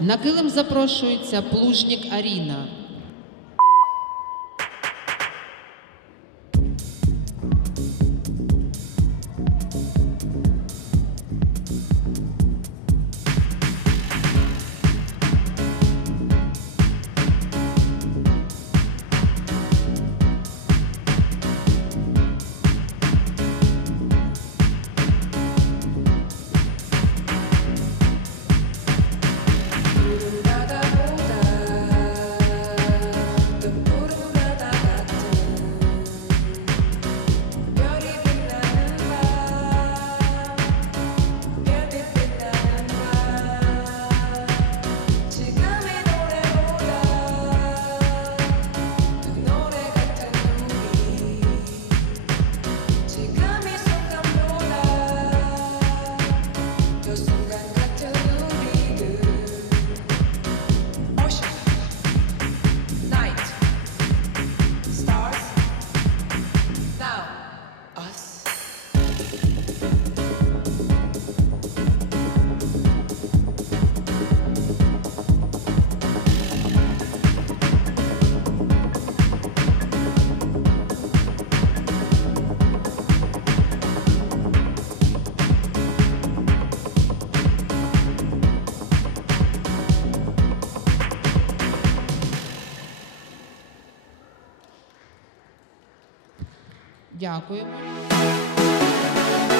На килим запрошується Плужнік Аріна. Дякуємо. Дякую.